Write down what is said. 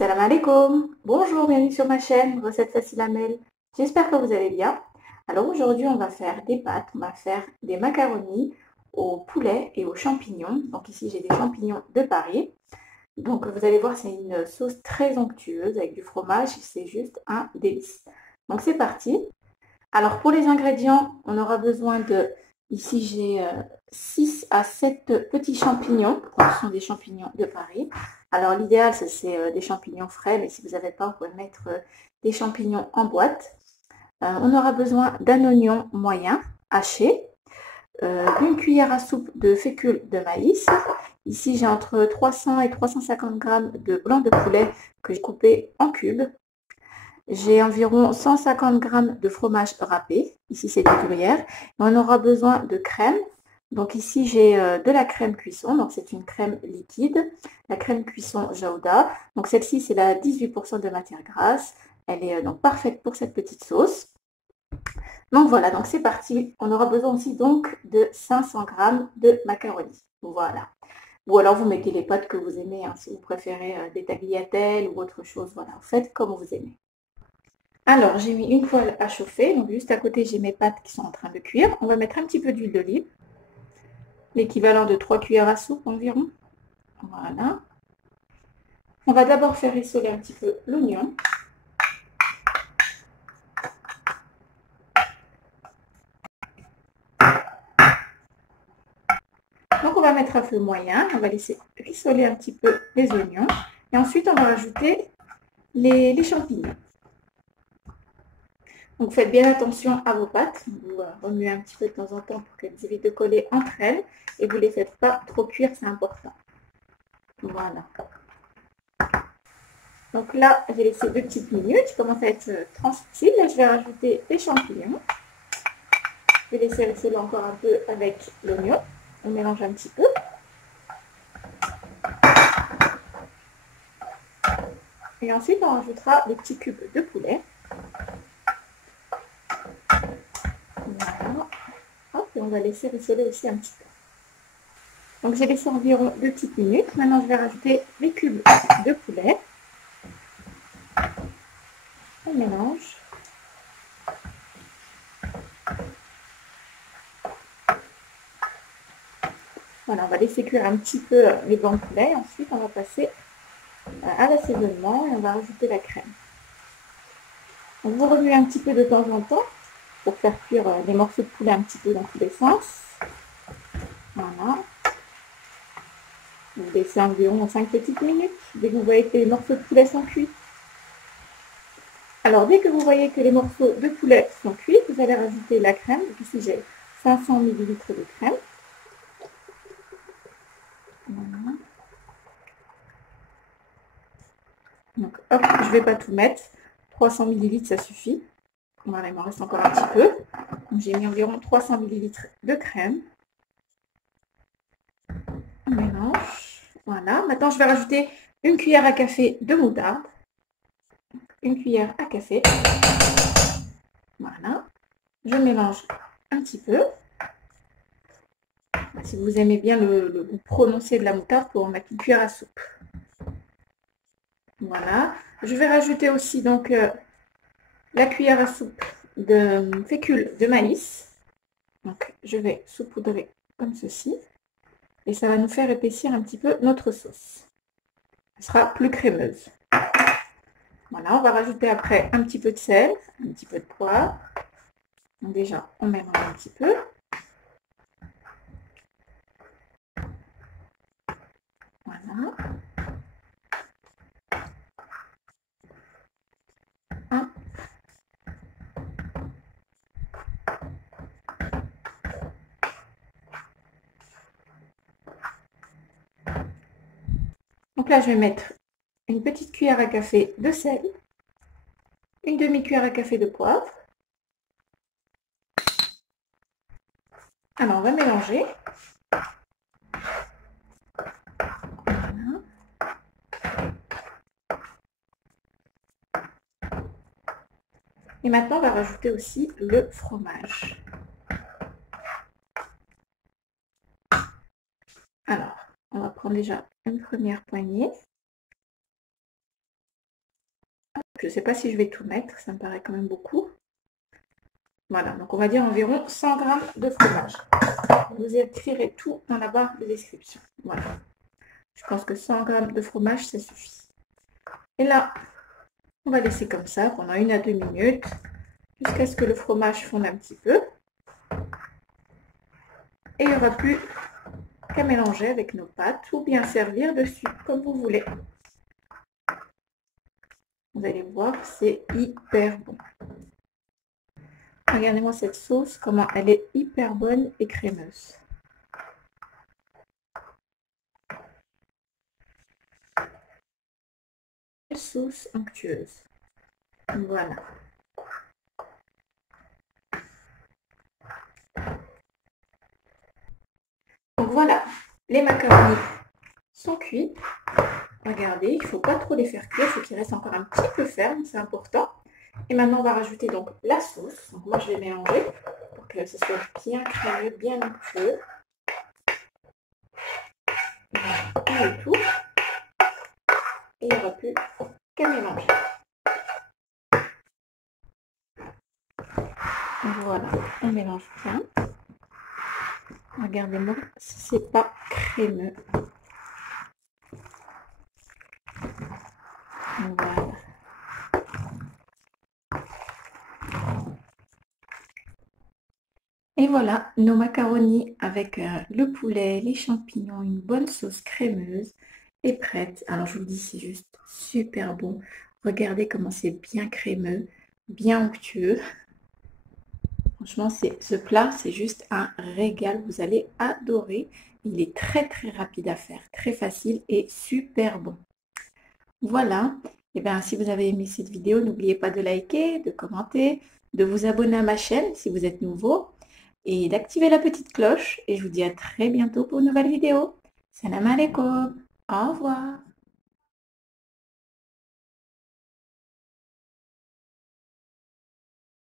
Salam alaikum. Bonjour, bienvenue sur ma chaîne, Recette Facile à Mel. J'espère que vous allez bien. Alors aujourd'hui, on va faire des pâtes, on va faire des macaronis au poulet et aux champignons. Donc ici, j'ai des champignons de Paris. Donc vous allez voir, c'est une sauce très onctueuse avec du fromage, c'est juste un délice. Donc c'est parti. Alors pour les ingrédients, on aura besoin de, ici j'ai 6 à 7 petits champignons, donc ce sont des champignons de Paris. Alors l'idéal c'est des champignons frais, mais si vous n'avez pas, vous pouvez mettre des champignons en boîte. On aura besoin d'un oignon moyen haché, une cuillère à soupe de fécule de maïs. Ici j'ai entre 300 et 350 g de blanc de poulet que j'ai coupé en cubes. J'ai environ 150 g de fromage râpé, ici c'est du gruyère. On aura besoin de crème. Donc ici j'ai de la crème cuisson, donc c'est une crème liquide, la crème cuisson Jaouda. Donc celle-ci c'est la 18% de matière grasse, elle est donc parfaite pour cette petite sauce. Donc voilà, donc c'est parti. On aura besoin aussi donc de 500 g de macaroni. Voilà. Ou alors vous mettez les pâtes que vous aimez, hein, si vous préférez des tagliatelles ou autre chose. Voilà, faites comme vous aimez. Alors, j'ai mis une poêle à chauffer, donc juste à côté, j'ai mes pâtes qui sont en train de cuire. On va mettre un petit peu d'huile d'olive, l'équivalent de 3 cuillères à soupe environ. Voilà. On va d'abord faire rissoler un petit peu l'oignon. Donc, on va mettre à feu moyen. On va laisser rissoler un petit peu les oignons. Et ensuite, on va rajouter les champignons. Donc, faites bien attention à vos pâtes. Vous remuez un petit peu de temps en temps pour qu'elles évitent de coller entre elles. Et vous ne les faites pas trop cuire, c'est important. Voilà. Donc là, j'ai laissé 2 petites minutes. Il commence à être translucide. Là, je vais rajouter les champignons. Je vais laisser rissoler encore un peu avec l'oignon. On mélange un petit peu. Et ensuite, on rajoutera les petits cubes de poulet. Voilà. Hop, et on va laisser rissoler aussi un petit peu. Donc j'ai laissé environ 2 petites minutes. Maintenant, je vais rajouter les cubes de poulet. On mélange. Voilà, on va laisser cuire un petit peu les blancs de poulet. Ensuite, on va passer à l'assaisonnement et on va rajouter la crème. Donc, vous remuez un petit peu de temps en temps pour faire cuire les morceaux de poulet un petit peu dans tous les sens. Voilà. Vous laissez environ 5 petites minutes dès que vous voyez que les morceaux de poulet sont cuits. Alors, dès que vous voyez que les morceaux de poulet sont cuits, vous allez rajouter la crème. Donc ici, j'ai 500 ml de crème. Voilà. Donc, hop, je ne vais pas tout mettre. 300 ml, ça suffit. Voilà, il m'en reste encore un petit peu. J'ai mis environ 300 ml de crème. On mélange. Voilà. Maintenant, je vais rajouter une cuillère à café de moutarde. Une cuillère à café. Voilà. Je mélange un petit peu. Si vous aimez bien le goût prononcé de la moutarde, pour en mettre une cuillère à soupe. Voilà. Je vais rajouter aussi donc la cuillère à soupe de fécule de maïs. Donc, je vais saupoudrer comme ceci. Et ça va nous faire épaissir un petit peu notre sauce. Elle sera plus crémeuse. Voilà, on va rajouter après un petit peu de sel, un petit peu de poivre. Donc déjà, on mélange un petit peu. Voilà. Hop. Donc là, je vais mettre une petite cuillère à café de sel, une demi-cuillère à café de poivre. Alors, on va mélanger. Voilà. Et maintenant, on va rajouter aussi le fromage. Alors, on va prendre déjà une première poignée. Je ne sais pas si je vais tout mettre, ça me paraît quand même beaucoup. Voilà, donc on va dire environ 100 g de fromage. Vous écrirez tout dans la barre de description. Voilà. Je pense que 100 g de fromage, ça suffit. Et là, on va laisser comme ça pendant 1 à 2 minutes, jusqu'à ce que le fromage fonde un petit peu. Et il n'y aura plus qu'à mélanger avec nos pâtes ou bien servir dessus, comme vous voulez. Vous allez voir, c'est hyper bon. Regardez-moi cette sauce, comment elle est hyper bonne et crémeuse. Sauce onctueuse. Voilà. Donc voilà, les macaronis sont cuits. Regardez, il ne faut pas trop les faire cuire, il faut qu'ils restent encore un petit peu fermes, c'est important. Et maintenant, on va rajouter donc la sauce. Donc moi, je vais mélanger pour que ce soit bien crémeux, bien onctueux. Voilà, et tout. Et il n'y aura plus qu'à mélanger. Voilà, on mélange bien. Regardez-moi si c'est pas crémeux. Voilà. Et voilà, nos macaronis avec le poulet, les champignons, une bonne sauce crémeuse est prête. Alors je vous le dis, c'est juste super bon. Regardez comment c'est bien crémeux, bien onctueux. Franchement, ce plat, c'est juste un régal. Vous allez adorer. Il est très très rapide à faire, très facile et super bon. Voilà. Et bien, si vous avez aimé cette vidéo, n'oubliez pas de liker, de commenter, de vous abonner à ma chaîne si vous êtes nouveau et d'activer la petite cloche. Et je vous dis à très bientôt pour une nouvelle vidéo. Salam alaikum. Au revoir.